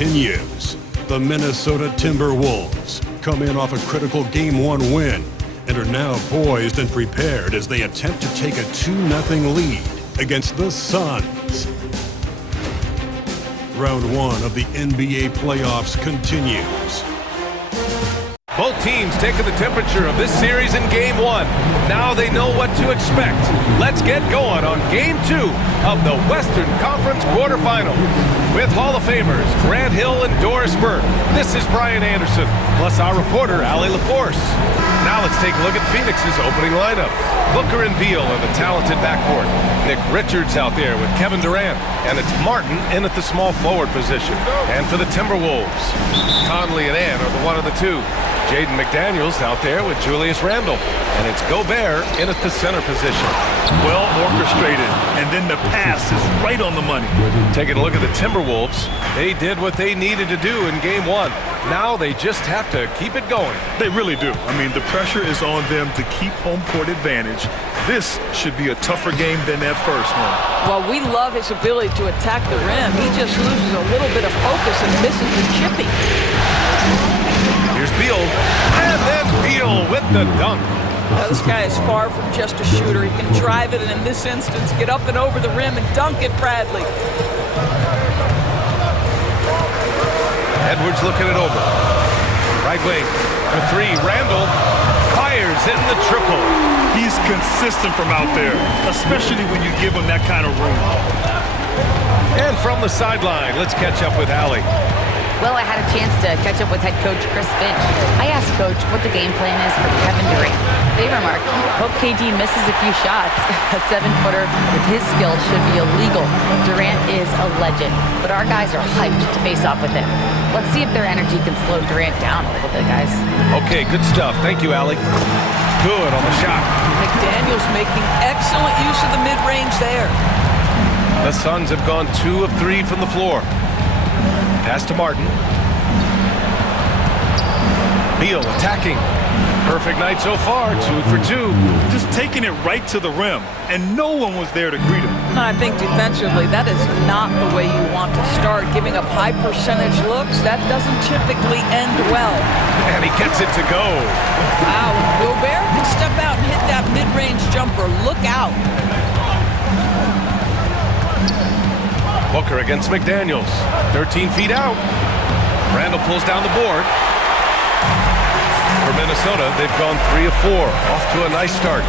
continues. The Minnesota Timberwolves come in off a critical Game 1 win and are now poised and prepared as they attempt to take a 2-0 lead against the Suns. Round 1 of the NBA playoffs continues. Both teams taking the temperature of this series in Game 1. Now they know what to expect. Let's get going on Game 2 of the Western Conference quarterfinal. With Hall of Famers Grant Hill and Doris Burke, this is Brian Anderson, plus our reporter, Allie LaForce. Now let's take a look at Pheonix's opening lineup. Booker and Beal in the talented backcourt. Nick Richards out there with Kevin Durant. And it's Martin in at the small forward position. And for the Timberwolves, Conley and Ann are the one of the two. Jaden McDaniels out there with Julius Randle. And it's Gobert in at the center position. Well orchestrated, and then the pass is right on the money. Taking a look at the Timberwolves, they did what they needed to do in Game 1. Now they just have to keep it going. They really do. I mean, the pressure is on them to keep home court advantage. This should be a tougher game than that first one. Well, we love his ability to attack the rim. He just loses a little bit of focus and misses the chippy. Here's Beal, and then Beal with the dunk. Now, this guy is far from just a shooter. He can drive it, and in this instance, get up and over the rim and dunk it, Bradley. Edwards looking it over. Right wing for three. Randle fires in the triple. He's consistent from out there, especially when you give him that kind of room. And from the sideline, let's catch up with Allie. Well, I had a chance to catch up with head coach Chris Finch. I asked Coach what the game plan is for Kevin Durant. They remarked, hope KD misses a few shots. A 7-footer with his skills should be illegal. Durant is a legend, but our guys are hyped to face off with him. Let's see if their energy can slow Durant down a little bit, guys. Okay, good stuff. Thank you, Allie. Good on the shot. McDaniels making excellent use of the mid-range there. The Suns have gone 2 of 3 from the floor. Pass to Martin. Beal attacking. Perfect night so far, 2 for 2. Just taking it right to the rim, and no one was there to greet him. I think defensively, that is not the way you want to start. Giving up high percentage looks, that doesn't typically end well. And he gets it to go. Wow, Gobert can step out and hit that mid-range jumper. Look out. Booker against McDaniels. 13 feet out. Randle pulls down the board. For Minnesota, they've gone 3 of 4. Off to a nice start.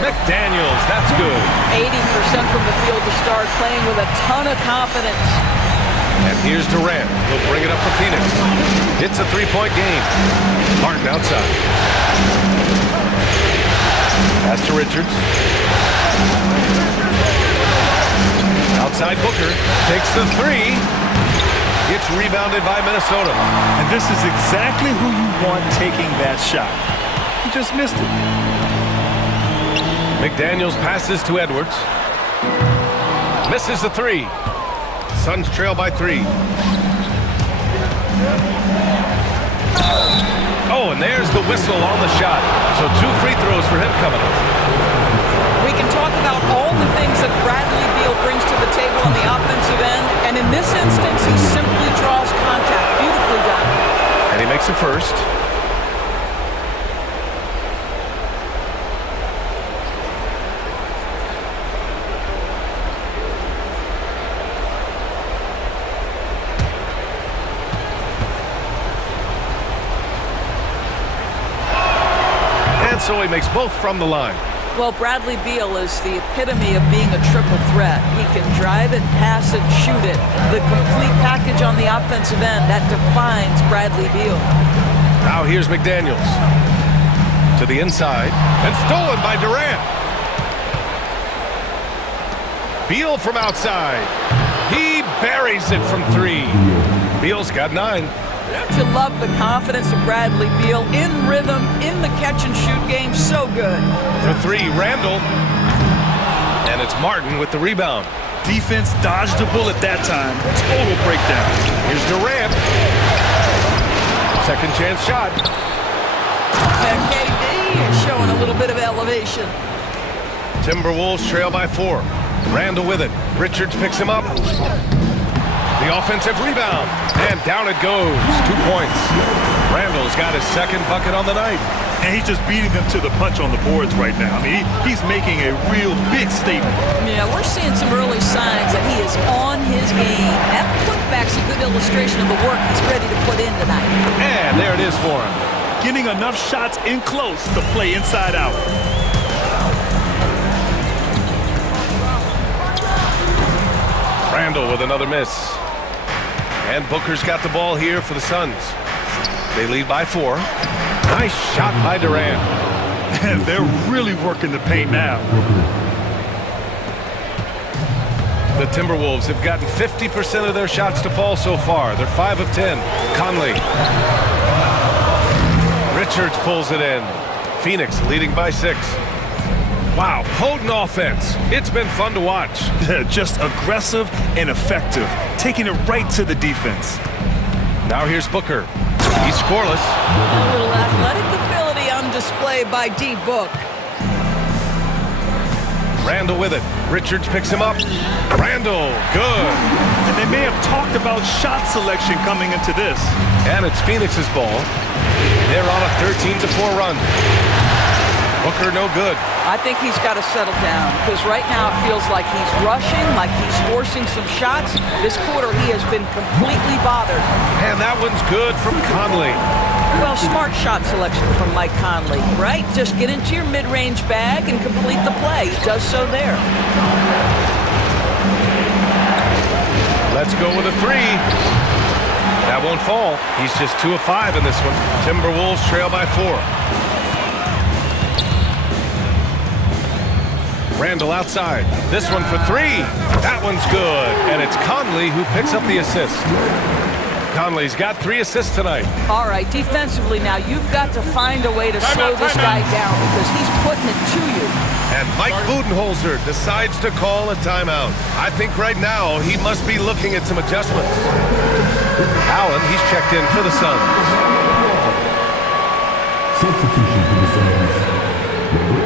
McDaniels, that's good. 80% from the field to start, playing with a ton of confidence. And here's Durant. He'll bring it up for Pheonix. It's a 3-point game. Martin outside. Pass to Richards. Outside Booker. Takes the 3. It's rebounded by Minnesota. And this is exactly who you want taking that shot. He just missed it. McDaniels passes to Edwards. Misses the 3. Suns trail by 3. Oh, and there's the whistle on the shot. So 2 free throws for him coming up. We can talk about all the things that Bradley Beal brings to the table on the offensive end, and in this instance, he simply draws contact. Beautifully done. And he makes a first. And so he makes both from the line. Well, Bradley Beal is the epitome of being a triple threat. He can drive it, pass it, shoot it. The complete package on the offensive end, that defines Bradley Beal. Now here's McDaniels. To the inside, and stolen by Durant. Beal from outside. He buries it from 3. Beal's got 9. Don't you love the confidence of Bradley Beal? In rhythm, in the catch-and-shoot game, so good. For 3, Randle. And it's Martin with the rebound. Defense dodged a bullet that time. Total breakdown. Here's Durant. Second chance shot. And KD is showing a little bit of elevation. Timberwolves trail by 4. Randle with it. Richards picks him up. The the offensive rebound. And down it goes. 2 points. Randall's got his second bucket on the night. And he's just beating them to the punch on the boards right now. I mean, he's making a real big statement. Yeah, we're seeing some early signs that he is on his game. That putback's a good illustration of the work he's ready to put in tonight. And there it is for him. Getting enough shots in close to play inside out. Randall with another miss. And Booker's got the ball here for the Suns. They lead by 4. Nice shot by Durant. And they're really working the paint now. The Timberwolves have gotten 50% of their shots to fall so far. They're 5 of 10. Conley. Richards pulls it in. Pheonix leading by 6. Wow, potent offense. It's been fun to watch. Just aggressive and effective, taking it right to the defense. Now here's Booker. He's scoreless. A little athletic ability on display by D-Book. Randall with it. Richards picks him up. Randall, good. And they may have talked about shot selection coming into this. And it's Phoenix's ball. They're on a 13-4 run. Booker no good. I think he's got to settle down because right now it feels like he's rushing, like he's forcing some shots. This quarter he has been completely bothered. And that one's good from Conley. Well, smart shot selection from Mike Conley, right? Just get into your mid-range bag and complete the play. He does so there. Let's go with a 3. That won't fall. He's just 2 of 5 in this one. Timberwolves trail by 4. Randall outside. This one for 3. That one's good. And it's Conley who picks up the assist. Conley's got 3 assists tonight. All right, defensively now, you've got to find a way to slow this guy down because he's putting it to you. And Mike Budenholzer decides to call a timeout. I think right now he must be looking at some adjustments. Allen, he's checked in for the Suns. Substitution for the Suns. Number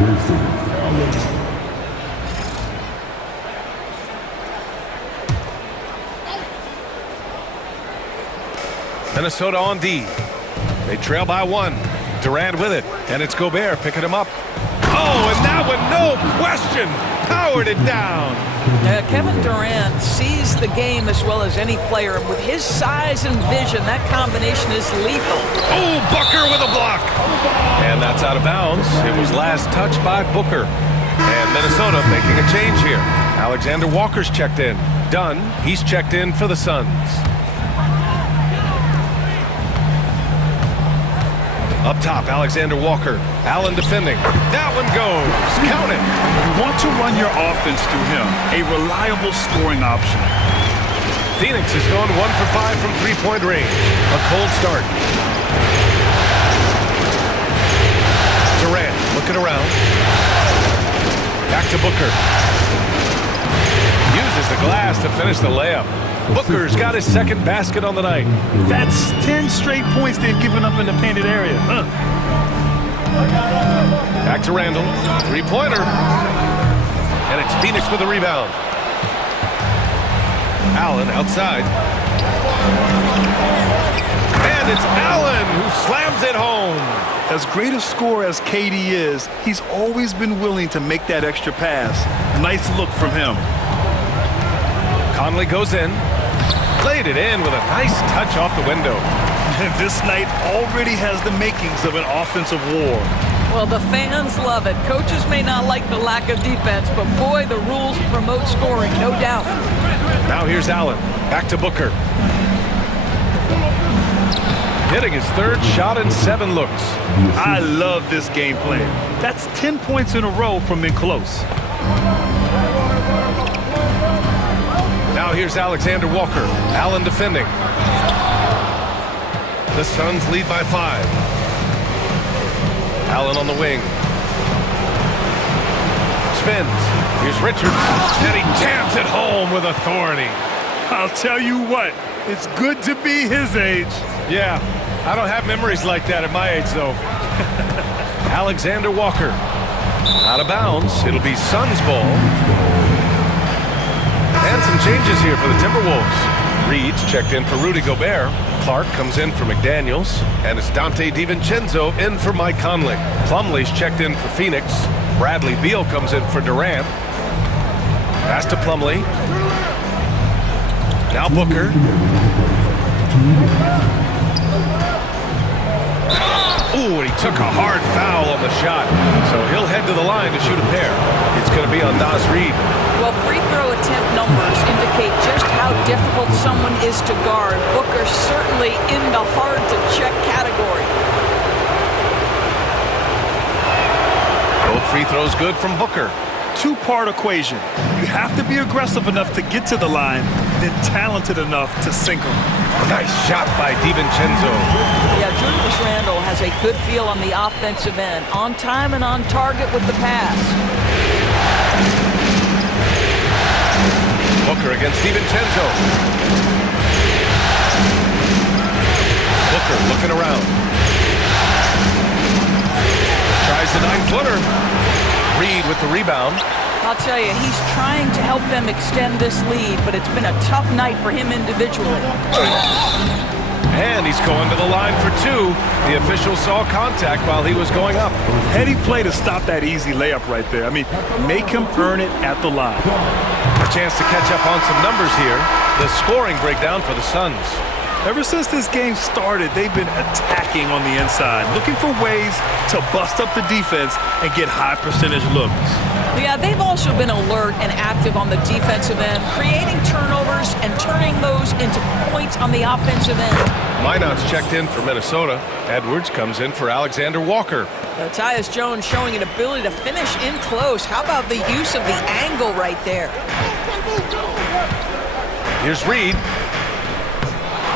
8, Grayson. Minnesota on D. They trail by 1. Durant with it, and it's Gobert picking him up. Oh, and that one, no question, powered it down. Kevin Durant sees the game as well as any player, and with his size and vision, that combination is lethal. Oh, Booker with a block. And that's out of bounds. It was last touched by Booker. And Minnesota making a change here. Alexander Walker's checked in. Dunn, he's checked in for the Suns. Up top, Alexander Walker. Allen defending. That one goes. Count it. You want to run your offense through him. A reliable scoring option. Pheonix is going 1 for 5 from three-point range. A cold start. Durant looking around. Back to Booker. Uses the glass to finish the layup. Booker's got his second basket on the night. That's 10 straight points they've given up in the painted area. Back to Randall. Three-pointer. And it's Pheonix with the rebound. Allen outside. And it's Allen who slams it home. As great a scorer as KD is, he's always been willing to make that extra pass. Nice look from him. Conley goes in. Played it in with a nice touch off the window. And this night already has the makings of an offensive war. Well, the fans love it. Coaches may not like the lack of defense, but boy, the rules promote scoring, no doubt. Now here's Allen. Back to Booker. Hitting his third shot in 7 looks. I love this game plan. That's 10 points in a row from in close. Now here's Alexander Walker. Allen defending. The Suns lead by 5. Allen on the wing. Spins. Here's Richards. And he jams it home with authority. I'll tell you what, it's good to be his age. Yeah, I don't have memories like that at my age, though. Alexander Walker. Out of bounds. It'll be Suns ball. And some changes here for the Timberwolves. Reed's checked in for Rudy Gobert. Clark comes in for McDaniels. And it's Dante DiVincenzo in for Mike Conley. Plumlee's checked in for Pheonix. Bradley Beal comes in for Durant. Pass to Plumlee. Now Booker. Ooh, and he took a hard foul on the shot. So he'll head to the line to shoot a pair. It's going to be on Naz Reid. Well, free throw attempt numbers indicate just how difficult someone is to guard. Booker certainly in the hard-to-check category. Both free throws good from Booker. Two-part equation. You have to be aggressive enough to get to the line, then talented enough to sink them. Nice shot by DiVincenzo. Yeah, Julius Randle has a good feel on the offensive end. On time and on target with the pass. Booker against DiVincenzo. Booker looking around. Tries the 9-footer. Reed with the rebound. I'll tell you, he's trying to help them extend this lead, but it's been a tough night for him individually. And he's going to the line for two. The official saw contact while he was going up. Heady play to stop that easy layup right there. I mean, make him earn it at the line. A chance to catch up on some numbers here. The scoring breakdown for the Suns. Ever since this game started, they've been attacking on the inside, looking for ways to bust up the defense and get high percentage looks. Yeah, they've also been alert and active on the defensive end, creating turnovers and turning those into points on the offensive end. Minot's checked in for Minnesota. Edwards comes in for Alexander Walker. Tyus Jones showing an ability to finish in close. How about the use of the angle right there? Here's Reed.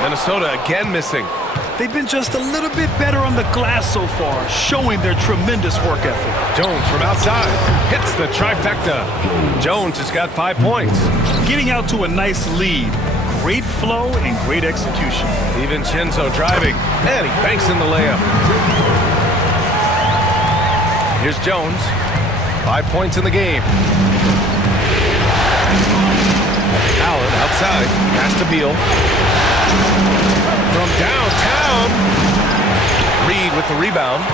Minnesota again missing. They've been just a little bit better on the glass so far, showing their tremendous work ethic. Jones from outside hits the trifecta. Jones has got 5 points. Getting out to a nice lead. Great flow and great execution. DiVincenzo driving, and he banks in the layup. Here's Jones. 5 points in the game. Allen outside. Pass to Beal. From downtown, Reed with the rebound.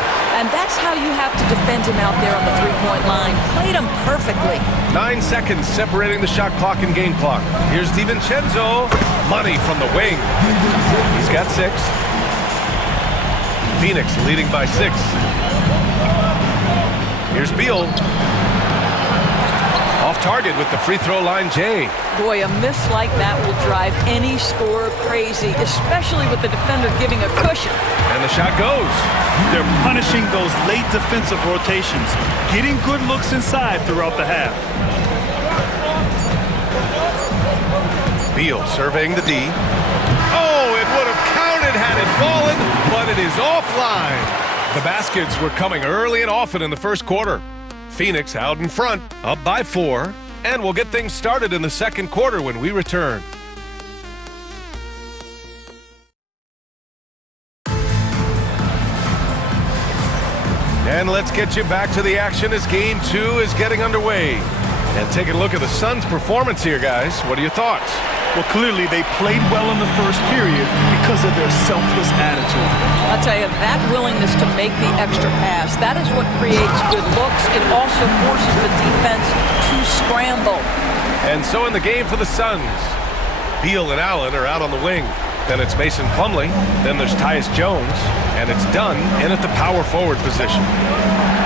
And that's how you have to defend him out there on the three-point line. Played him perfectly. 9 seconds separating the shot clock and game clock. Here's DiVincenzo. Money from the wing. He's got 6. Pheonix leading by 6. Here's Beal. Off target with the free throw line, Jay. Boy, a miss like that will drive any scorer crazy, especially with the defender giving a cushion. And the shot goes. They're punishing those late defensive rotations, getting good looks inside throughout the half. Beal surveying the D. Oh, it would have counted had it fallen, but it is offline. The baskets were coming early and often in the first quarter. Pheonix out in front, up by 4, and we'll get things started in the second quarter when we return. And let's get you back to the action as Game 2 is getting underway. And taking a look at the Suns' performance here, guys. What are your thoughts? Well, clearly they played well in the first period because of their selfless attitude. I'll tell you, that willingness to make the extra pass, that is what creates good looks. It also forces the defense to scramble. And so in the game for the Suns, Beal and Allen are out on the wing. Then it's Mason Plumlee. Then there's Tyus Jones. And it's Dunn in at the power forward position.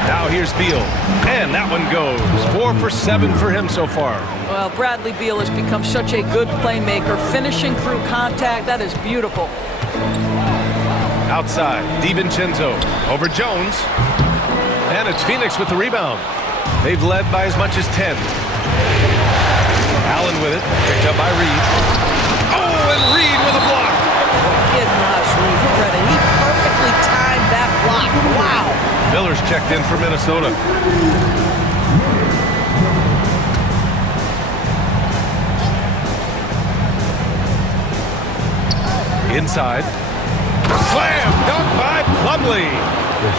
Now here's Beal. And that one goes. 4 for 7 for him so far. Well, Bradley Beal has become such a good playmaker, finishing through contact. That is beautiful. Outside, DiVincenzo over Jones. And it's Pheonix with the rebound. They've led by as much as 10. Allen with it, picked up by Reed. Oh, and Reed with a block. Give Naz Reid credit. He perfectly timed that block. Wow. Miller's checked in for Minnesota. Inside. Slam! Dunk by Plumlee.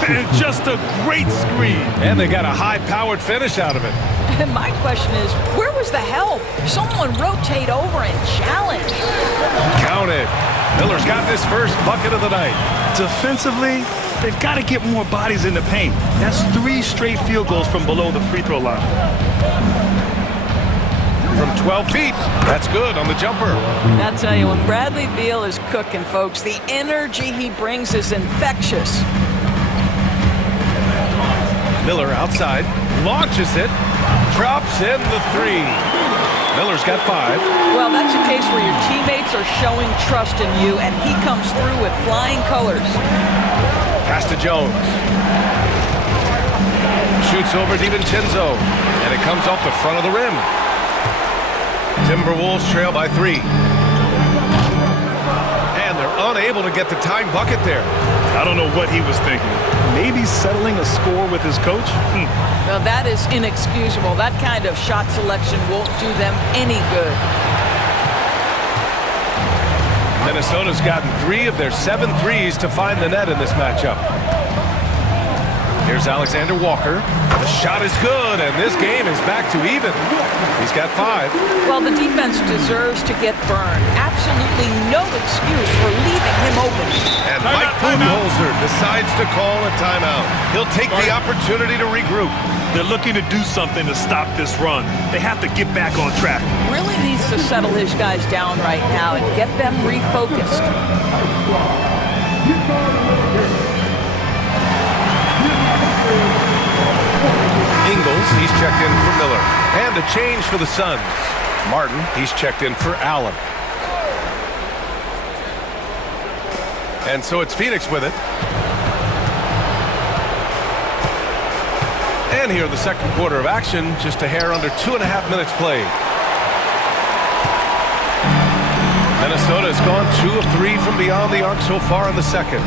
And just a great screen. And they got a high-powered finish out of it. And my question is, where was the help? Someone rotate over and challenge. Count it. Miller's got his first bucket of the night. Defensively, they've got to get more bodies in the paint. That's 3 straight field goals from below the free throw line. From 12 feet. That's good on the jumper. I'll tell you, when Bradley Beal is cooking, folks, the energy he brings is infectious. Miller outside, launches it, drops in the 3. Miller's got 5. Well, that's a case where your teammates are showing trust in you, and he comes through with flying colors. Pass to Jones. Shoots over DiVincenzo, and it comes off the front of the rim. Timberwolves trail by 3. And they're unable to get the tying bucket there. I don't know what he was thinking. Maybe settling a score with his coach? Well, that is inexcusable. That kind of shot selection won't do them any good. Minnesota's gotten 3 of their 7 threes to find the net in this matchup. Here's Alexander Walker. The shot is good, and this game is back to even. He's got 5. Well, the defense deserves to get burned. Absolutely no excuse for leaving him open. And Mike Budenholzer decides to call a timeout. He'll take the opportunity to regroup. They're looking to do something to stop this run. They have to get back on track. Really needs to settle his guys down right now and get them refocused. Ingles, he's checked in for Miller. And a change for the Suns. Martin, he's checked in for Allen. And so it's Pheonix with it. And here in the second quarter of action, just a hair under 2.5 minutes played. Minnesota has gone 2 of 3 from beyond the arc so far in the second.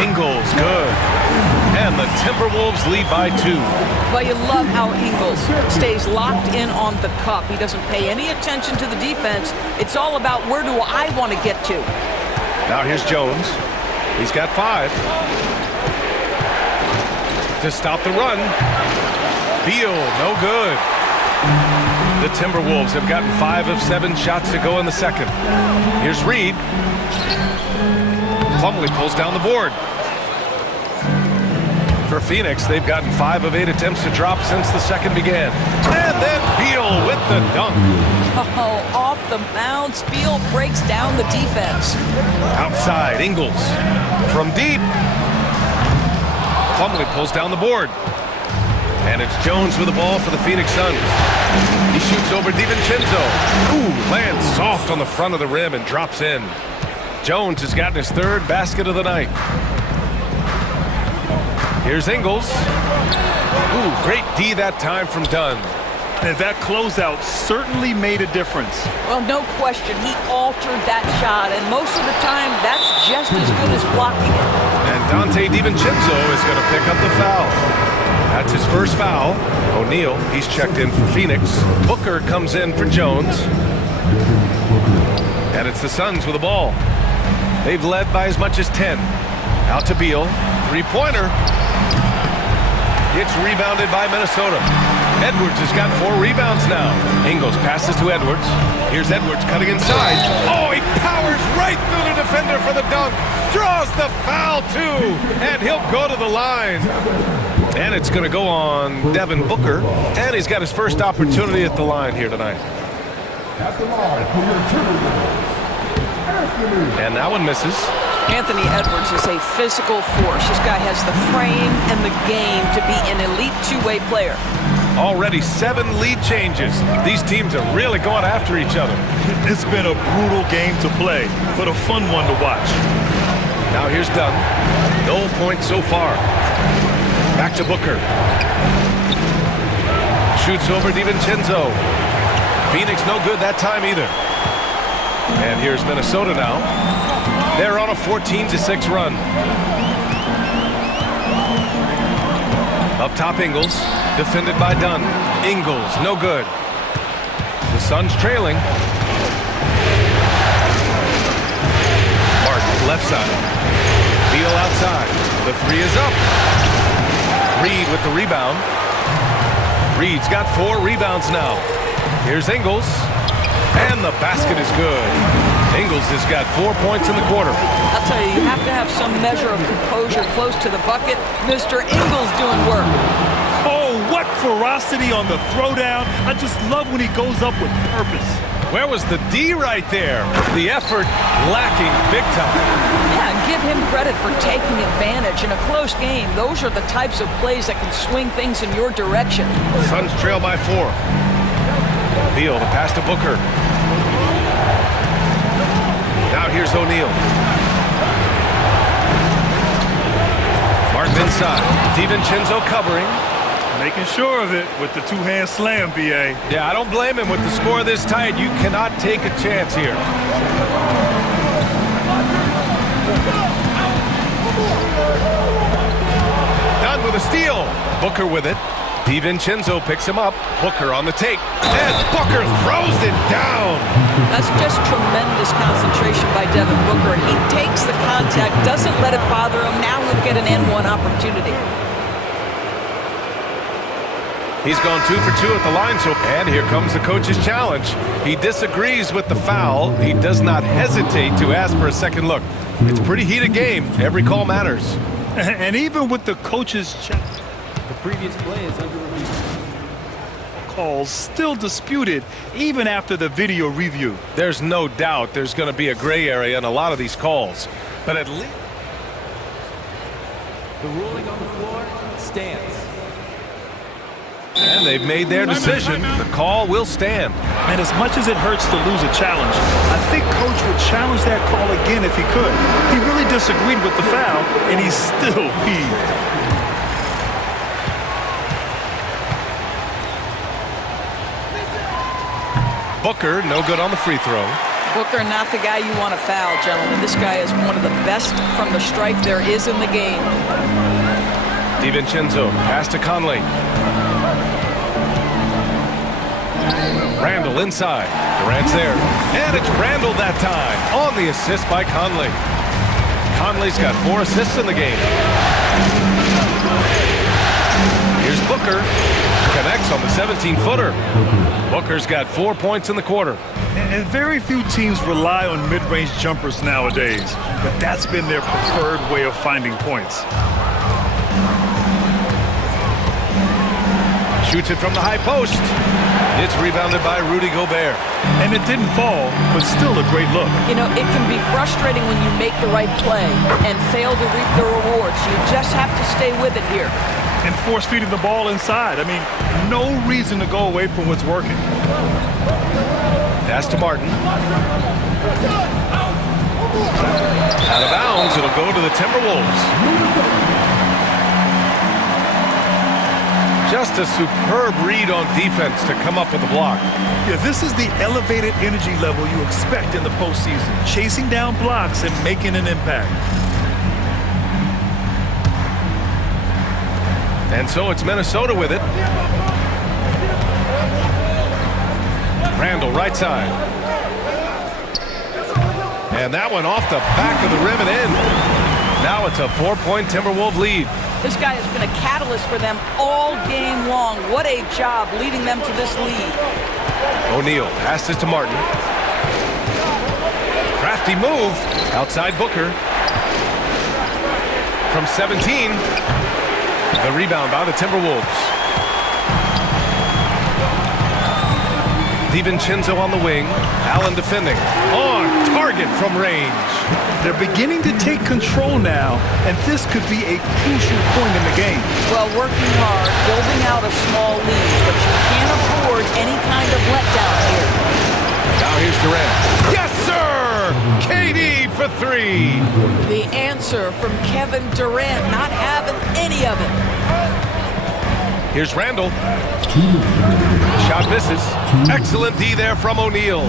Ingles, good. And the Timberwolves lead by 2. Well, you love how Ingles stays locked in on the cup. He doesn't pay any attention to the defense. It's all about where do I want to get to. Now here's Jones. He's got 5. To stop the run. Beal, no good. The Timberwolves have gotten 5 of 7 shots to go in the second. Here's Reed. Plumlee pulls down the board. For Pheonix, they've gotten 5 of 8 attempts to drop since the second began. And then Beal with the dunk. Oh, off the bounce. Beal breaks down the defense. Outside, Ingles. From deep. Plumlee pulls down the board. And it's Jones with the ball for the Phoenix Suns. He shoots over DiVincenzo. Ooh, lands soft on the front of the rim and drops in. Jones has gotten his 3rd basket of the night. Here's Ingles. Ooh, great D that time from Dunn. And that closeout certainly made a difference. Well, no question. He altered that shot, and most of the time, that's just as good as blocking it. And Dante DiVincenzo is going to pick up the foul. That's his first foul. O'Neal, he's checked in for Pheonix. Booker comes in for Jones. And it's the Suns with the ball. They've led by as much as 10. Out to Beal. 3-pointer. It's rebounded by Minnesota. Edwards has got 4 rebounds now. Ingles passes to Edwards. Here's Edwards cutting inside. Oh, he powers right through the defender for the dunk. Draws the foul, too. And he'll go to the line. And it's going to go on Devin Booker. And he's got his first opportunity at the line here tonight. At the line for your Timberwolves, Anthony. And that one misses. Anthony Edwards is a physical force. This guy has the frame and the game to be an elite 2-way player. Already 7 lead changes. These teams are really going after each other. It's been a brutal game to play, but a fun one to watch. Now here's Dunn. No points so far. Back to Booker. Shoots over DiVincenzo. Pheonix no good that time either. And here's Minnesota now. They're on a 14-6 run. Up top, Ingles. Defended by Dunn. Ingles, no good. The Suns trailing. Martin, left side. Beal outside. The three is up. Reed with the rebound. Reed's got 4 rebounds now. Here's Ingles. And the basket is good. Ingles has got 4 points in the quarter. I'll tell you, you have to have some measure of composure close to the bucket. Mr. Ingles doing work. Oh, what ferocity on the throwdown. I just love when he goes up with purpose. Where was the D right there? The effort lacking big time. Yeah, and give him credit for taking advantage. In a close game, those are the types of plays that can swing things in your direction. Suns trail by 4. Beal, the pass to Booker. Now here's O'Neal. Martin inside. DiVincenzo covering. Making sure of it with the two-hand slam, B.A. Yeah, I don't blame him. With the score this tight, you cannot take a chance here. Done with a steal. Booker with it. DiVincenzo picks him up. Booker on the take. And Booker throws it down. That's just tremendous concentration by Devin Booker. He takes the contact, doesn't let it bother him. Now he'll get an N1 opportunity. He's gone 2 for 2 at the line, and here comes the coach's challenge. He disagrees with the foul. He does not hesitate to ask for a second look. It's a pretty heated game. Every call matters. And even with the coach's challenge, The previous play is under review. calls still disputed even after the video review. There's no doubt there's going to be a gray area in a lot of these calls. But at least The ruling on the floor stands. and they've made their decision. The call will stand. And as much as it hurts to lose a challenge, I think Coach would challenge that call again if he could. He really disagreed with the foul, and he's still peeved. Booker, no good on the free throw. Booker, not the guy you want to foul, gentlemen. This guy is one of the best from the stripe there is in the game. DiVincenzo, pass to Conley. Randall inside. Durant's there. And it's Randall that time on the assist by Conley. Conley's got 4 assists in the game. Here's Booker. Connects on the 17-footer. Booker's got 4 points in the quarter. And very few teams rely on mid-range jumpers nowadays, but that's been their preferred way of finding points. Shoots it from the high post. It's rebounded by Rudy Gobert. And it didn't fall, but still a great look. You know, it can be frustrating when you make the right play and fail to reap the rewards. You just have to stay with it here. And force feeding the ball inside. I mean, no reason to go away from what's working. Pass to Martin. Out of bounds, it'll go to the Timberwolves. Just a superb read on defense to come up with a block. Yeah, this is the elevated energy level you expect in the postseason. Chasing down blocks and making an impact. And so it's Minnesota with it. Randall, right side. And that one off the back of the rim and in. Now it's a 4-point Timberwolves lead. This guy has been a catalyst for them all game long. What a job leading them to this lead. O'Neal passes to Martin. Crafty move. Outside Booker. From 17. The rebound by the Timberwolves. DiVincenzo on the wing. Allen defending. On target from range. They're beginning to take control now, and this could be a crucial point in the game. Well, working hard, building out a small lead, but you can't afford any kind of letdown here. Now here's Durant. Yes, sir! KD for 3. The answer from Kevin Durant, not having any of it. Here's Randall. Shot misses. Excellent D there from O'Neal.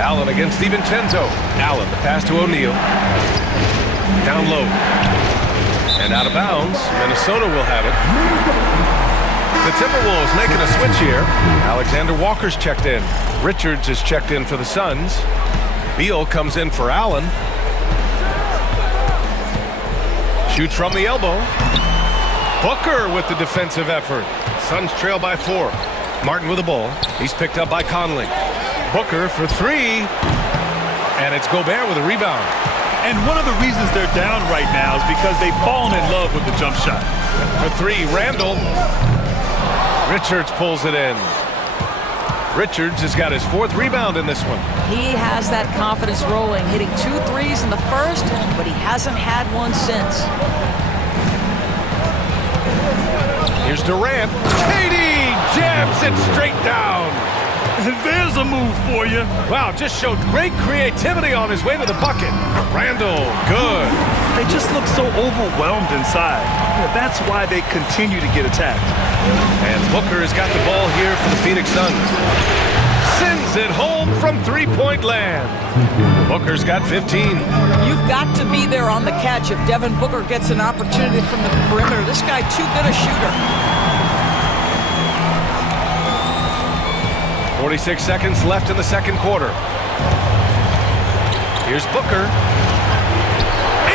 Allen against DiVincenzo. Allen, the pass to O'Neal. Down low. And out of bounds. Minnesota will have it. The Timberwolves making a switch here. Alexander Walker's checked in. Richards is checked in for the Suns. Beal comes in for Allen. Shoots from the elbow. Booker with the defensive effort. Suns trail by 4. Martin with the ball. He's picked up by Conley. Booker for 3. And it's Gobert with a rebound. And one of the reasons they're down right now is because they've fallen in love with the jump shot. For 3, Randall. Richards pulls it in. Richards has got his 4th rebound in this one. He has that confidence rolling, hitting 2 threes in the first, but he hasn't had one since. Here's Durant. KD jams it straight down. There's a move for you. Wow, just showed great creativity on his way to the bucket. Randall, good. They just look so overwhelmed inside. That's why they continue to get attacked. And Booker has got the ball here for the Phoenix Suns. Sends it home from three-point land. Booker's got 15. You've got to be there on the catch if Devin Booker gets an opportunity from the perimeter. This guy too good a shooter. 46 seconds left in the second quarter. Here's Booker.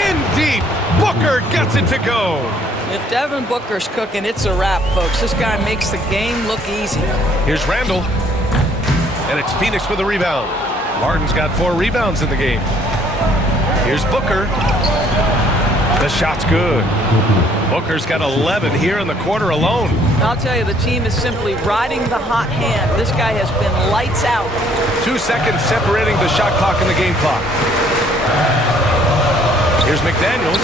In deep. Booker gets it to go. If Devin Booker's cooking, it's a wrap, folks. This guy makes the game look easy. Here's Randall. And it's Pheonix with a rebound. Martin's got 4 rebounds in the game. Here's Booker. The shot's good. Booker's got 11 here in the quarter alone. I'll tell you, the team is simply riding the hot hand. This guy has been lights out. 2 seconds separating the shot clock and the game clock. Here's McDaniels.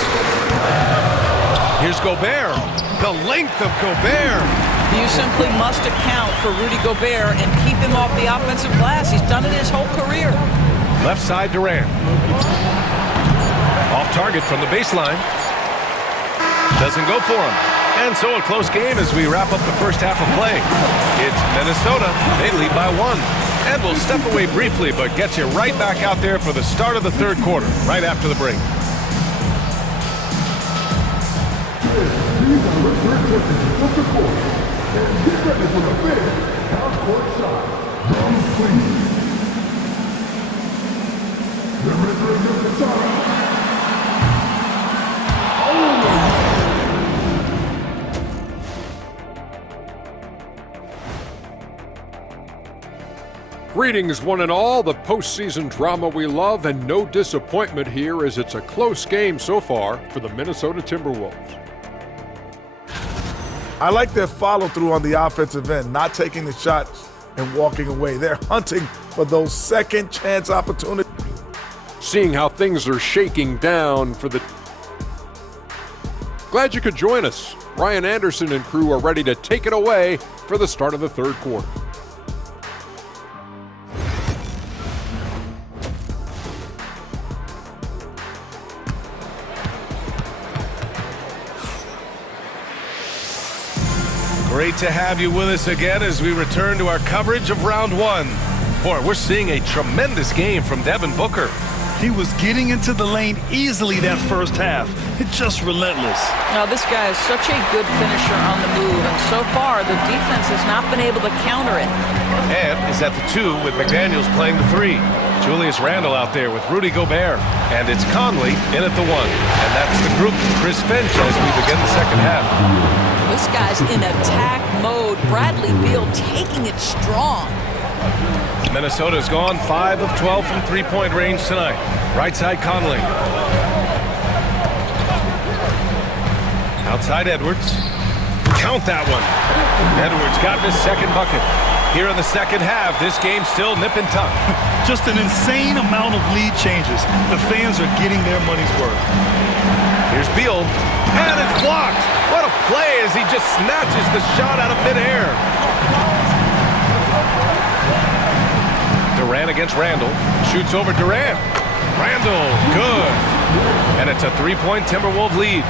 Here's Gobert. The length of Gobert. You simply must account for Rudy Gobert and keep him off the offensive glass. He's done it his whole career. Left side Durant. Off target from the baseline. Doesn't go for him. And so a close game as we wrap up the first half of play. It's Minnesota. They lead by 1. And we'll step away briefly, but get you right back out there for the start of the third quarter, right after the break. These are return to the court. And get ready for the big half-court shot. Drums, please. The return to the shot. Greetings, one and all. The postseason drama we love, and no disappointment here as it's a close game so far for the Minnesota Timberwolves. I like their follow-through on the offensive end, not taking the shots and walking away. They're hunting for those second chance opportunities. Seeing how things are shaking down for the... Glad you could join us. Ryan Anderson and crew are ready to take it away for the start of the third quarter. Great to have you with us again as we return to our coverage of round 1. Boy, we're seeing a tremendous game from Devin Booker. He was getting into the lane easily that first half. It's just relentless. Now, this guy is such a good finisher on the move, and so far the defense has not been able to counter it. And is at the 2 with McDaniels playing the 3. Julius Randle out there with Rudy Gobert. And it's Conley in at the 1. And that's the group for Chris Finch as we begin the second half. This guy's in attack mode. Bradley Beal taking it strong. Minnesota's gone 5 of 12 from three-point range tonight. Right side Conley. Outside Edwards. Count that one. Edwards got his second bucket. Here in the second half, this game's still nip and tuck. Just an insane amount of lead changes. The fans are getting their money's worth. Here's Beal. And it's blocked. What a play as he just snatches the shot out of midair. Durant against Randall. Shoots over Durant. Randall, good. And it's a 3-point Timberwolves lead.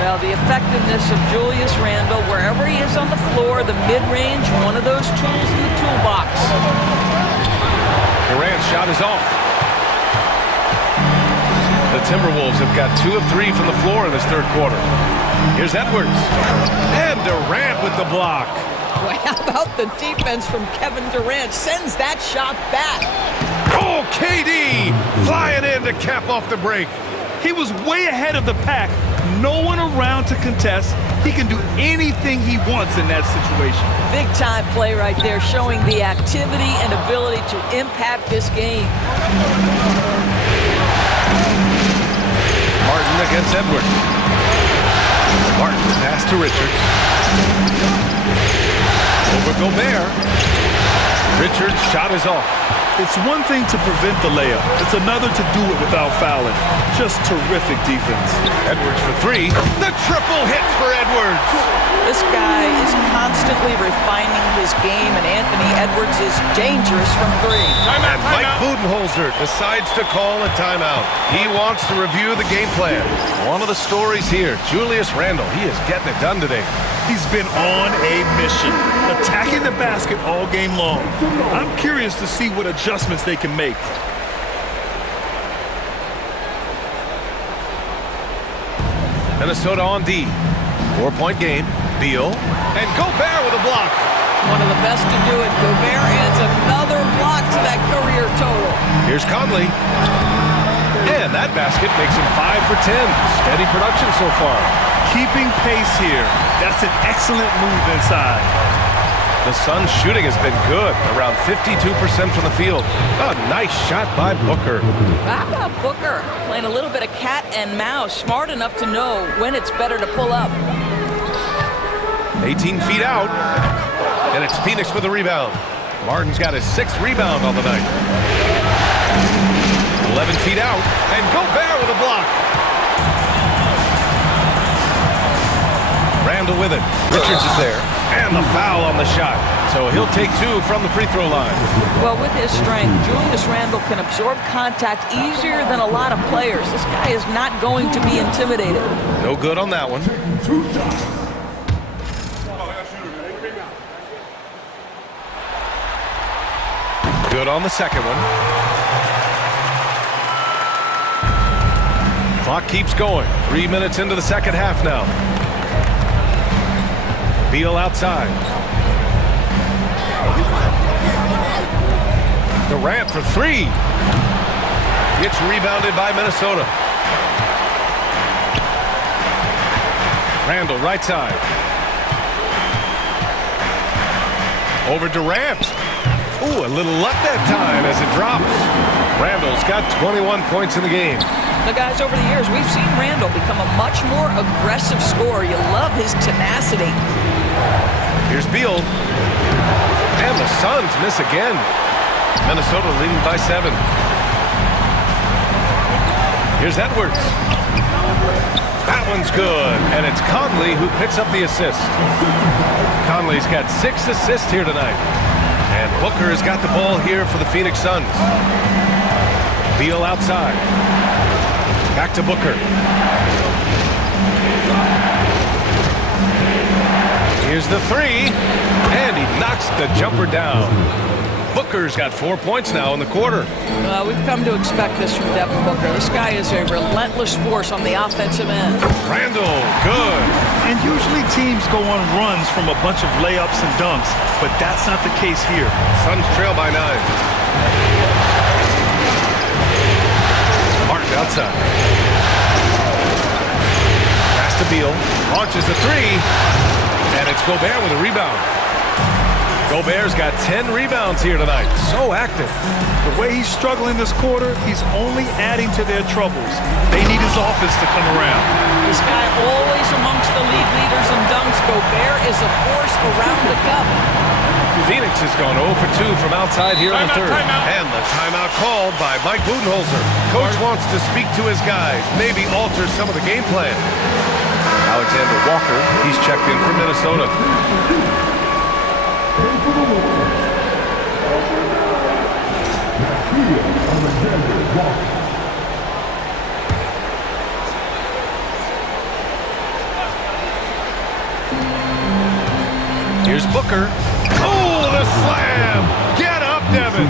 Now, the effectiveness of Julius Randle, wherever he is on the floor, the mid-range, one of those tools in the toolbox. Durant's shot is off. The Timberwolves have got 2 of 3 from the floor in this third quarter. Here's Edwards. And Durant with the block. Well, how about the defense from Kevin Durant? Sends that shot back. Oh, KD flying in to cap off the break. He was way ahead of the pack. No one around to contest. He can do anything he wants in that situation. Big time play right there, showing the activity and ability to impact this game. Martin against Edwards. Martin pass to Richards. Over Gobert. Richards' shot is off. It's one thing to prevent the layup. It's another to do it without fouling. Just terrific defense. Edwards for three. The triple hit for Edwards. This guy is constantly refining his game, and Anthony Edwards is dangerous from three. And Mike Budenholzer decides to call a timeout. He wants to review the game plan. One of the stories here, Julius Randle. He is getting it done today. He's been on a mission, attacking the basket all game long. I'm curious to see what adjustments they can make. Minnesota on D. 4-point game. Beal and Gobert with a block. One of the best to do it. Gobert adds another block to that career total. Here's Conley. And that basket makes him 5 for 10. Steady production so far. Keeping pace here. That's an excellent move inside. The Suns' shooting has been good, around 52% from the field. A nice shot by Booker. How about Booker? Playing a little bit of cat and mouse, smart enough to know when it's better to pull up. 18 feet out, and it's Pheonix with a rebound. Martin's got his 6th rebound on the night. 11 feet out, and Gobert with a block. Randle with it. Richards is there, and the foul on the shot. So he'll take 2 from the free throw line. Well, with his strength, Julius Randle can absorb contact easier than a lot of players. This guy is not going to be intimidated. No good on that one. Good on the second one. Clock keeps going. 3 minutes into the second half now. Beal outside. Durant for 3. It's rebounded by Minnesota. Randle right side. Over Durant. Ooh, a little luck that time as it drops. Randle's got 21 points in the game. The guys, over the years, we've seen Randle become a much more aggressive scorer. You love his tenacity. Here's Beal. And the Suns miss again. Minnesota leading by 7. Here's Edwards. That one's good. And it's Conley who picks up the assist. Conley's got 6 assists here tonight. And Booker has got the ball here for the Phoenix Suns. Beal outside. Back to Booker. Here's the 3. And he knocks the jumper down. Booker's got 4 points now in the quarter. We've come to expect this from Devin Booker. This guy is a relentless force on the offensive end. Randle, good. And usually teams go on runs from a bunch of layups and dunks, but that's not the case here. Suns trail by 9. Martin outside. Pass to Beal. Launches the 3. And it's Gobert with a rebound. Gobert's got 10 rebounds here tonight. So active. The way he's struggling this quarter, he's only adding to their troubles. They need his offense to come around. This guy always amongst the league leaders in dunks. Gobert is a force around the cup. Pheonix has gone 0 for 2 from outside here in the third. And the timeout called by Mike Budenholzer. Coach wants to speak to his guys, maybe alter some of the game plan. Alexander Walker, he's checked in for Minnesota. Here's Booker. Oh, the slam! Get up, Devin!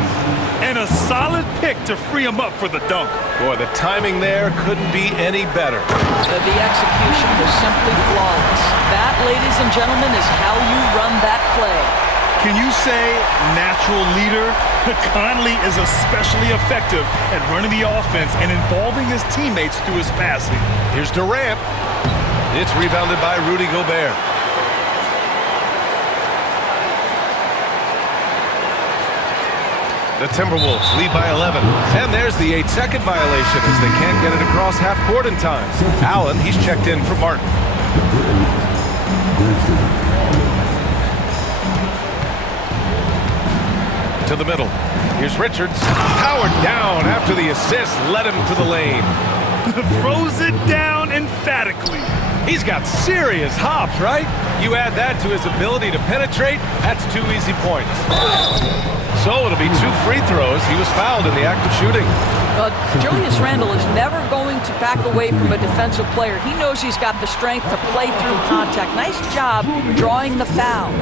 And a solid pick to free him up for the dunk. Boy, the timing there couldn't be any better. The execution was simply flawless. That, ladies and gentlemen, is how you run that play. Can you say natural leader? Conley is especially effective at running the offense and involving his teammates through his passing. Here's Durant. It's rebounded by Rudy Gobert. The Timberwolves lead by 11. And there's the 8-second violation as they can't get it across half court in time. Allen, he's checked in for Martin. To the middle. Here's Richards. Powered down after the assist led him to the lane. Throws it down emphatically. He's got serious hops, right? You add that to his ability to penetrate, that's 2 easy points. So it'll be 2 free throws. He was fouled in the act of shooting. Julius Randle is never going to back away from a defensive player. He knows he's got the strength to play through contact. Nice job drawing the foul.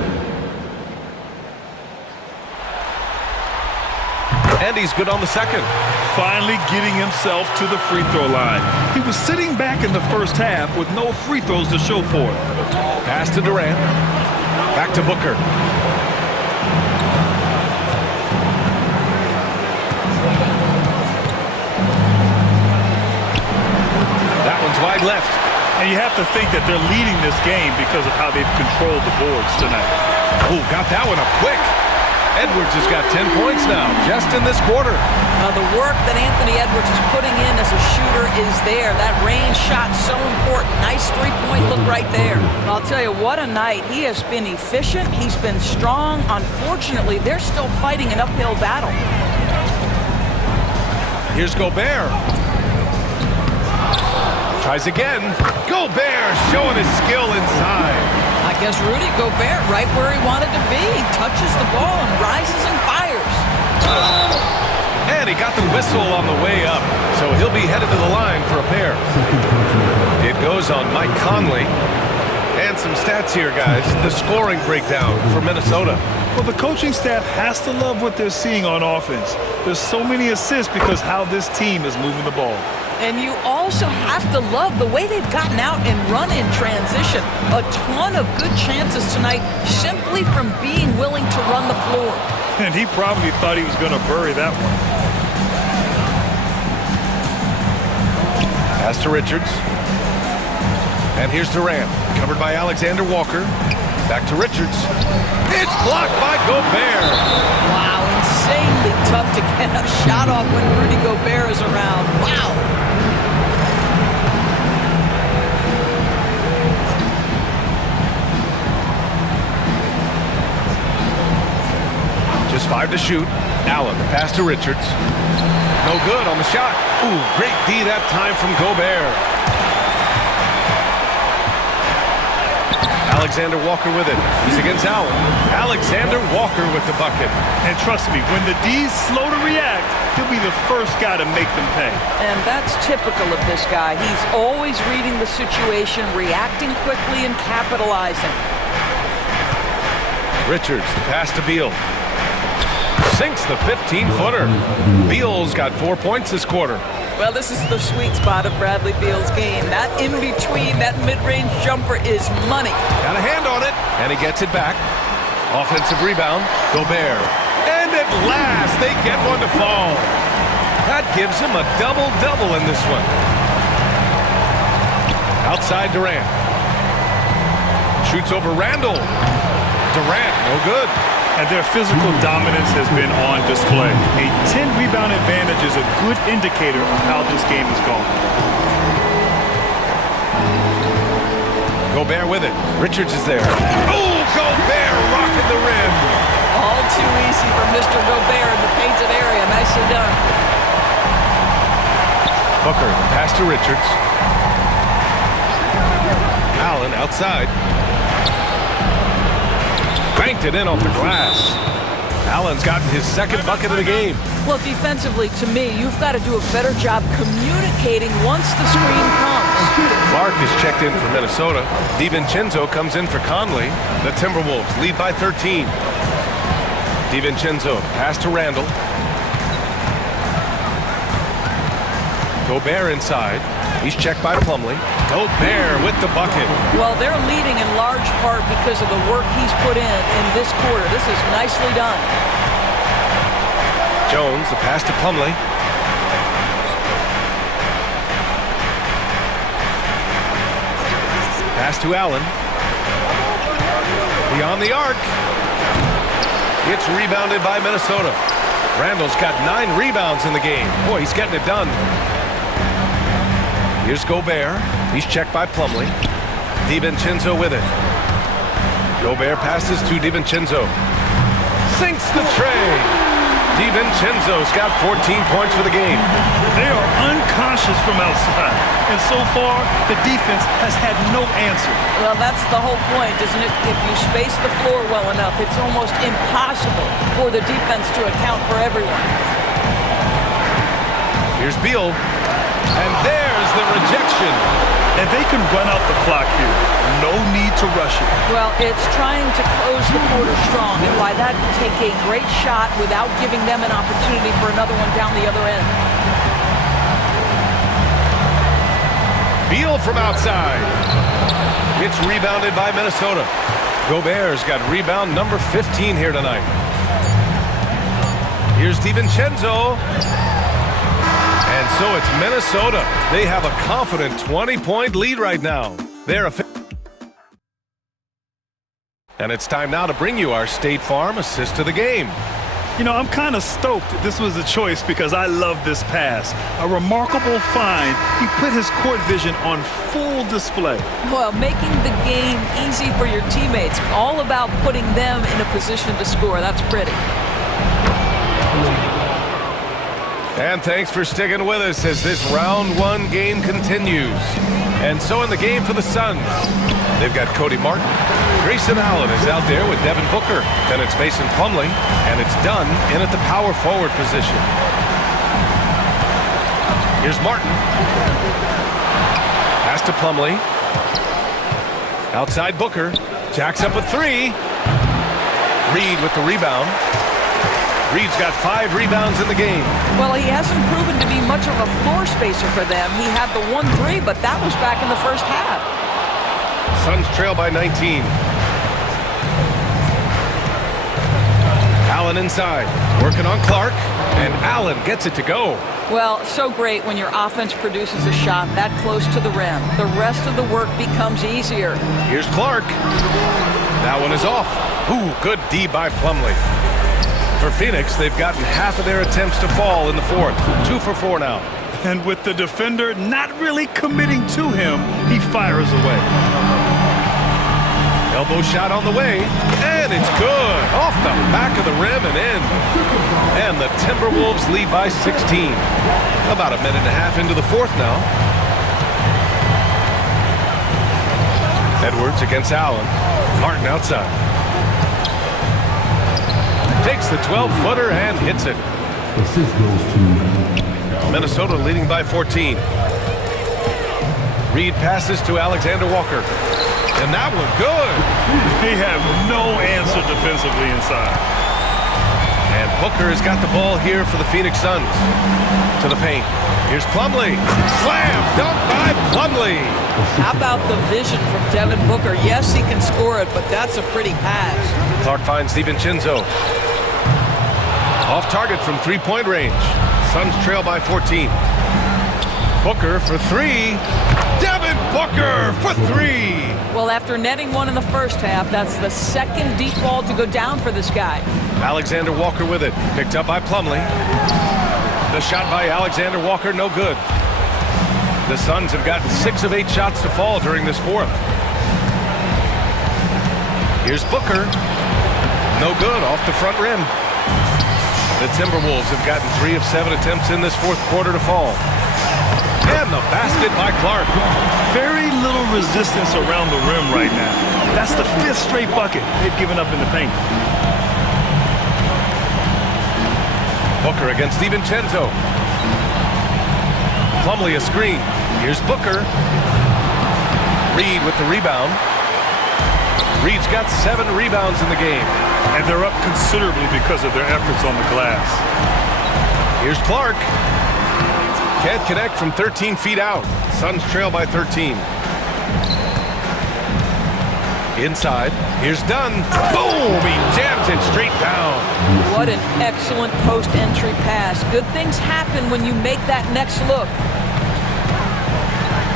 And he's good on the second. Finally getting himself to the free throw line. He was sitting back in the first half with no free throws to show for it. Pass to Durant. Back to Booker. That one's wide left. And you have to think that they're leading this game because of how they've controlled the boards tonight. Oh, got that one up quick. Edwards has got 10 points now, just in this quarter. The work that Anthony Edwards is putting in as a shooter is there. That range shot so important. Nice three-point look right there. I'll tell you, what a night. He has been efficient. He's been strong. Unfortunately, they're still fighting an uphill battle. Here's Gobert. Tries again. Gobert showing his skill inside. I guess Rudy Gobert right where he wanted to be. He touches the ball and rises and fires. And he got the whistle on the way up, so he'll be headed to the line for a pair. It goes on Mike Conley. And some stats here, guys. The scoring breakdown for Minnesota. Well, the coaching staff has to love what they're seeing on offense. There's so many assists because how this team is moving the ball. And you also have to love the way they've gotten out and run in transition. A ton of good chances tonight simply from being willing to run the floor. And he probably thought he was going to bury that one. Pass to Richards. And here's Durant, covered by Alexander Walker. Back to Richards. It's blocked by Gobert. Wow, insanely tough to get a shot off when Rudy Gobert is around. Wow. Just 5 to shoot. Allen, pass to Richards. No good on the shot. Ooh, great D that time from Gobert. Alexander Walker with it. He's against Allen. Alexander Walker with the bucket. And trust me, when the D's slow to react, he'll be the first guy to make them pay. And that's typical of this guy. He's always reading the situation, reacting quickly, and capitalizing. Richards, the pass to Beal. Sinks the 15-footer. Beal's got 4 points this quarter. Well, this is the sweet spot of Bradley Beal's game. That in-between, that mid-range jumper is money. Got a hand on it, and he gets it back. Offensive rebound, Gobert. And at last, they get one to fall. That gives him a double-double in this one. Outside Durant. Shoots over Randle. Durant, no good. And their physical dominance has been on display. A 10-rebound advantage is a good indicator of how this game has gone. Gobert with it. Richards is there. Oh, Gobert rocking the rim. All too easy for Mr. Gobert in the painted area. Nicely done. Booker, pass to Richards. Allen outside. Banked it in off the glass. Allen's gotten his second bucket of the game. Well, defensively, to me, you've got to do a better job communicating once the screen comes. Clark is checked in for Minnesota. DiVincenzo comes in for Conley. The Timberwolves lead by 13. DiVincenzo, pass to Randle. Gobert inside. He's checked by Plumlee. Gobert with the bucket. Well, they're leading in large part because of the work he's put in this quarter. This is nicely done. Jones, the pass to Plumlee. Pass to Allen. Beyond the arc. It's rebounded by Minnesota. Randall's got 9 rebounds in the game. Boy, he's getting it done. Here's Gobert. He's checked by Plumlee. DiVincenzo with it. Gobert passes to DiVincenzo. Sinks the tray. DiVincenzo's got 14 points for the game. They are unconscious from outside, and so far the defense has had no answer. Well, that's the whole point, isn't it? If you space the floor well enough, it's almost impossible for the defense to account for everyone. Here's Beal, and there's the rejection. And they can run out the clock here. No need to rush it. Well, it's trying to close the quarter strong, and by that, take a great shot without giving them an opportunity for another one down the other end. Beal from outside. It's rebounded by Minnesota. Gobert's got rebound number 15 here tonight. Here's DiVincenzo. And so it's Minnesota. They have a confident 20-point lead right now. And it's time now to bring you our State Farm assist to the game. You know, I'm kind of stoked this was a choice because I love this pass. A remarkable find. He put his court vision on full display. Well, making the game easy for your teammates. All about putting them in a position to score. That's pretty. And thanks for sticking with us as this round 1 game continues. And so in the game for the Suns, they've got Cody Martin. Grayson Allen is out there with Devin Booker. Then it's Mason Plumlee, and it's done in at the power forward position. Here's Martin. Pass to Plumlee. Outside Booker. Jacks up a 3. Reed with the rebound. Reed's got 5 rebounds in the game. Well, he hasn't proven to be much of a floor spacer for them. He had the 1-3, but that was back in the first half. Suns trail by 19. Allen inside, working on Clark, and Allen gets it to go. Well, so great when your offense produces a shot that close to the rim. The rest of the work becomes easier. Here's Clark. That one is off. Ooh, good D by Plumlee. For Pheonix, they've gotten half of their attempts to fall in the fourth. 2 for 4 now. And with the defender not really committing to him, he fires away. Elbow shot on the way, and it's good. Off the back of the rim and in. And the Timberwolves lead by 16. About a minute and a half into the fourth now. Edwards against Allen. Martin outside. Takes the 12-footer and hits it. Assist goes to Minnesota leading by 14. Reed passes to Alexander Walker. And that one good. They have no answer defensively inside. And Booker has got the ball here for the Pheonix Suns. To the paint. Here's Plumlee. Slam dunk by Plumlee. How about the vision from Devin Booker? Yes, he can score it, but that's a pretty pass. Clark finds DiVincenzo. Off target from 3-point range. Suns trail by 14. Booker for 3. Devin Booker for 3. Well, after netting one in the first half, that's the second deep ball to go down for this guy. Alexander Walker with it. Picked up by Plumlee. The shot by Alexander Walker, no good. The Suns have gotten 6 of 8 shots to fall during this fourth. Here's Booker. No good, off the front rim. The Timberwolves have gotten 3 of 7 attempts in this fourth quarter to fall. And the basket by Clark. Very little resistance around the rim right now. That's the 5th straight bucket they've given up in the paint. Booker against DiVincenzo. Plumlee a screen. Here's Booker. Reed with the rebound. Reed's got 7 rebounds in the game. And they're up considerably because of their efforts on the glass. Here's Clark. Can't connect from 13 feet out. Suns trail by 13. Inside, here's Dunn. Boom! He jams it straight down. What an excellent post-entry pass. Good things happen when you make that next look.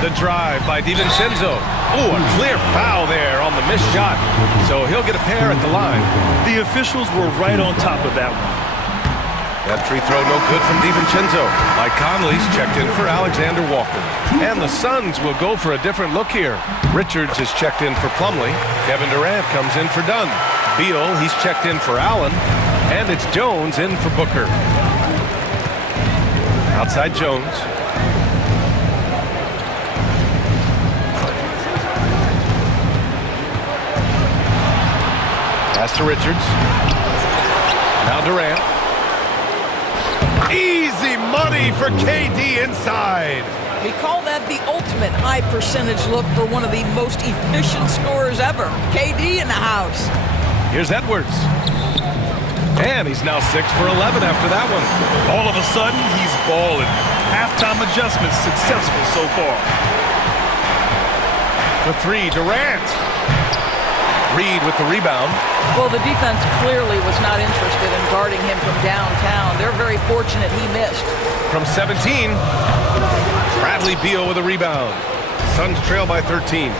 The drive by DiVincenzo. Ooh, a clear foul there on the missed shot. So he'll get a pair at the line. The officials were right on top of that one. That free throw no good from DiVincenzo. Mike Conley's checked in for Alexander Walker. And the Suns will go for a different look here. Richards is checked in for Plumlee. Kevin Durant comes in for Dunn. Beal, he's checked in for Allen. And it's Jones in for Booker. Outside Jones. Pass to Richards. Now Durant. Easy money for KD inside. We call that the ultimate high percentage look for one of the most efficient scorers ever. KD in the house. Here's Edwards. And he's now 6 for 11 after that one. All of a sudden, he's balling. Halftime adjustments successful so far. For three, Durant. Reed with the rebound. Well, the defense clearly was not interested in guarding him from downtown. They're very fortunate he missed. From 17, Bradley Beal with a rebound. Suns trail by 13.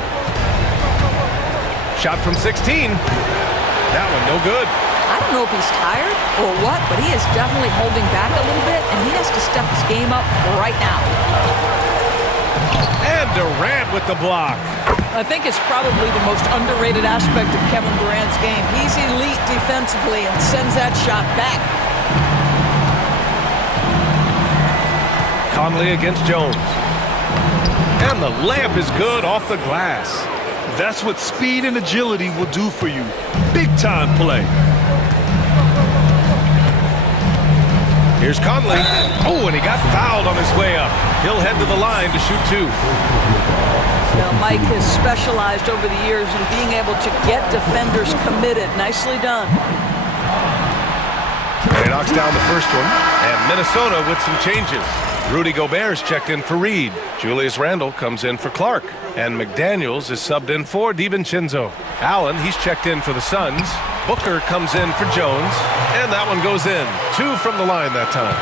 Shot from 16. That one no good. I don't know if he's tired or what, but he is definitely holding back a little bit, and he has to step his game up right now. And Durant with the block. I think it's probably the most underrated aspect of Kevin Durant's game. He's elite defensively and sends that shot back. Conley against Jones. And the layup is good off the glass. That's what speed and agility will do for you. Big time play. Here's Conley. Oh, and he got fouled on his way up. He'll head to the line to shoot two. Now, Mike has specialized over the years in being able to get defenders committed. Nicely done. And he knocks down the first one. And Minnesota with some changes. Rudy Gobert's checked in for Reed. Julius Randle comes in for Clark. And McDaniels is subbed in for DiVincenzo. Allen, he's checked in for the Suns. Booker comes in for Jones. And that one goes in. 2 from the line that time.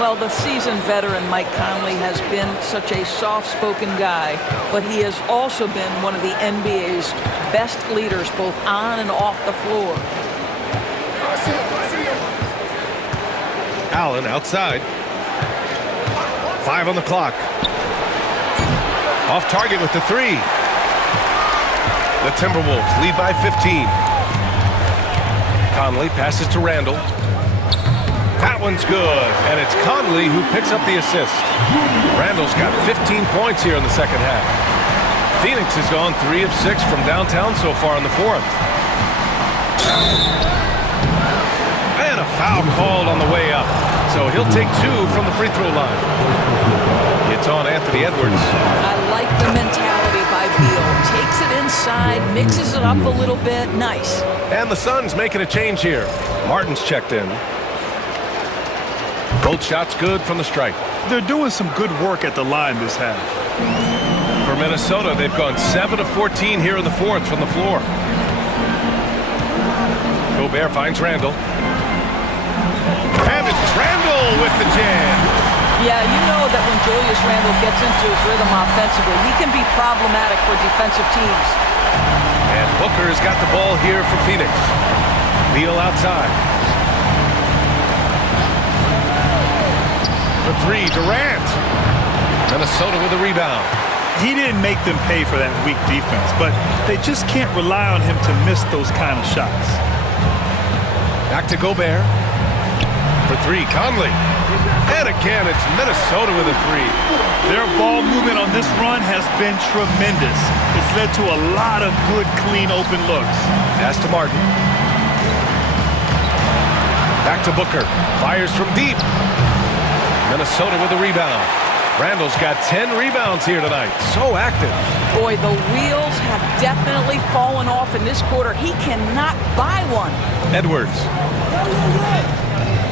Well, the seasoned veteran Mike Conley has been such a soft-spoken guy, but he has also been one of the NBA's best leaders, both on and off the floor. Allen outside. 5 on the clock. Off target with the 3. The Timberwolves lead by 15. Conley passes to Randle. That one's good, and it's Conley who picks up the assist. Randle's got 15 points here in the second half. Pheonix has gone 3 of 6 from downtown so far in the fourth. And a foul called on the way up, so he'll take 2 from the free throw line. It's on Anthony Edwards. I like the mentality by Beal. Takes it inside, mixes it up a little bit. Nice. And the Suns making a change here. Martin's checked in. Both shots good from the stripe. They're doing some good work at the line this half. For Minnesota, they've gone 7 of 14 here in the fourth from the floor. Gobert finds Randle. And it's Randle with the jam. Yeah, you know that when Julius Randle gets into his rhythm offensively, he can be problematic for defensive teams. And Booker's got the ball here for Pheonix. Beal outside. For 3, Durant. Minnesota with a rebound. He didn't make them pay for that weak defense, but they just can't rely on him to miss those kind of shots. Back to Gobert. For 3, Conley. And again, it's Minnesota with a 3. Their ball movement on this run has been tremendous. It's led to a lot of good, clean, open looks. Pass to Martin. Back to Booker. Fires from deep. Minnesota with a rebound. Randle's got 10 rebounds here tonight. So active. Boy, the wheels have definitely fallen off in this quarter. He cannot buy one. Edwards.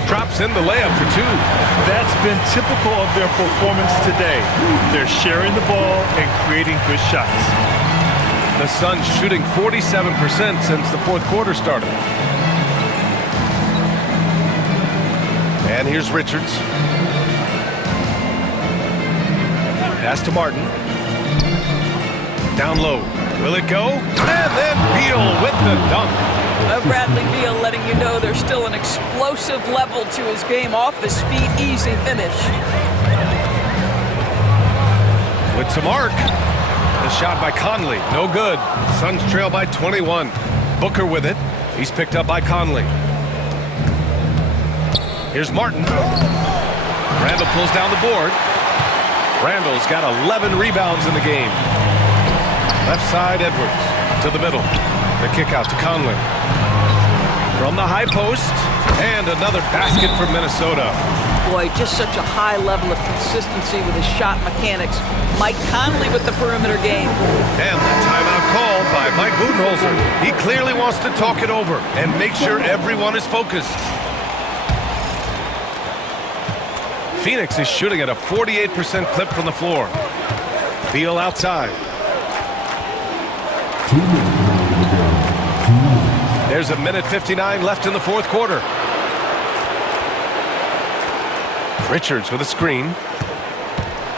Drops in the layup for 2. That's been typical of their performance today. They're sharing the ball and creating good shots. The Suns shooting 47% since the fourth quarter started. And here's Richards. Pass to Martin. Down low. Will it go? And then Beal with the dunk. Bradley Beal letting you know there's still an explosive level to his game. Off his feet, easy finish. With some arc. The shot by Conley. No good. Suns trail by 21. Booker with it. He's picked up by Conley. Here's Martin. Randall pulls down the board. Randall's got 11 rebounds in the game. Left side, Edwards to the middle. The kick out to Conley. From the high post, and another basket for Minnesota. Boy, just such a high level of consistency with his shot mechanics. Mike Conley with the perimeter game. And the timeout called by Mike Budenholzer. He clearly wants to talk it over and make sure everyone is focused. Pheonix is shooting at a 48% clip from the floor. Beal outside. There's a minute 59 left in the fourth quarter. Richards with a screen.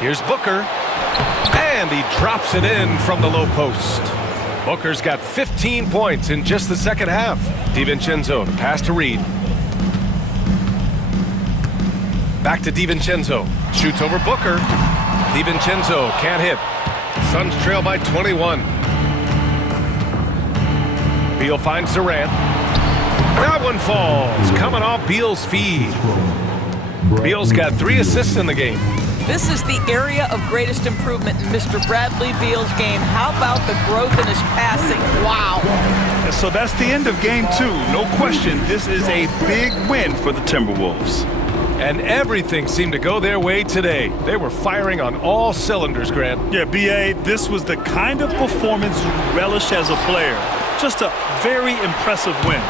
Here's Booker. And he drops it in from the low post. Booker's got 15 points in just the second half. DiVincenzo to pass to Reed. Back to DiVincenzo. Shoots over Booker. DiVincenzo can't hit. Suns trail by 21. Beal finds Durant. That one falls. Coming off Beal's feed. Beal's got 3 assists in the game. This is the area of greatest improvement in Mr. Bradley Beal's game. How about the growth in his passing? Wow. And so that's the end of game 2. No question, this is a big win for the Timberwolves. And everything seemed to go their way today. They were firing on all cylinders, Grant. Yeah, B.A., this was the kind of performance you relish as a player. Just a very impressive win.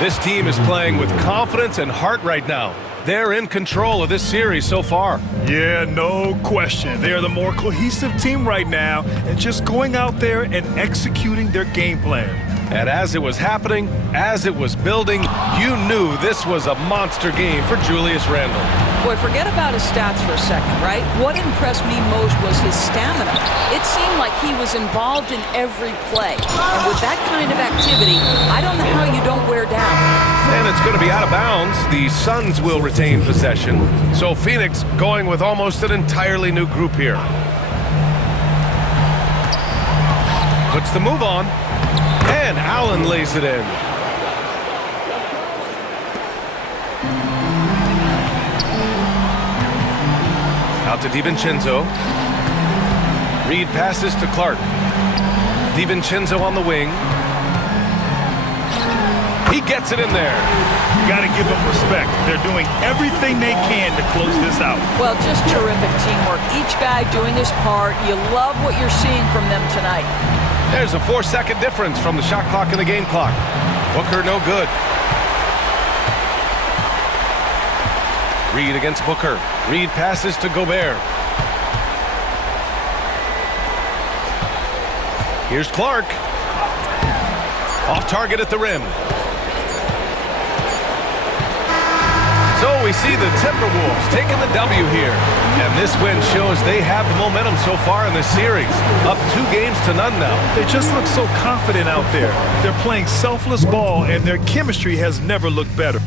This team is playing with confidence and heart right now. They're in control of this series so far. Yeah, no question. They are the more cohesive team right now and just going out there and executing their game plan. And as it was happening, as it was building, you knew this was a monster game for Julius Randle. Boy, forget about his stats for a second, right? What impressed me most was his stamina. It seemed like he was involved in every play. And with that kind of activity, I don't know how you don't wear down. And it's going to be out of bounds. The Suns will retain possession. So Pheonix going with almost an entirely new group here. Puts the move on. And Allen lays it in. Out to DiVincenzo. Reed passes to Clark. DiVincenzo on the wing. He gets it in there. You got to give them respect. They're doing everything they can to close this out. Well, just terrific teamwork. Each guy doing his part. You love what you're seeing from them tonight. There's a 4-second difference from the shot clock and the game clock. Booker no good. Reed against Booker. Reed passes to Gobert. Here's Clark. Off target at the rim. So we see the Timberwolves taking the W here. And this win shows they have the momentum so far in this series. Up 2 games to none now. They just look so confident out there. They're playing selfless ball, and their chemistry has never looked better.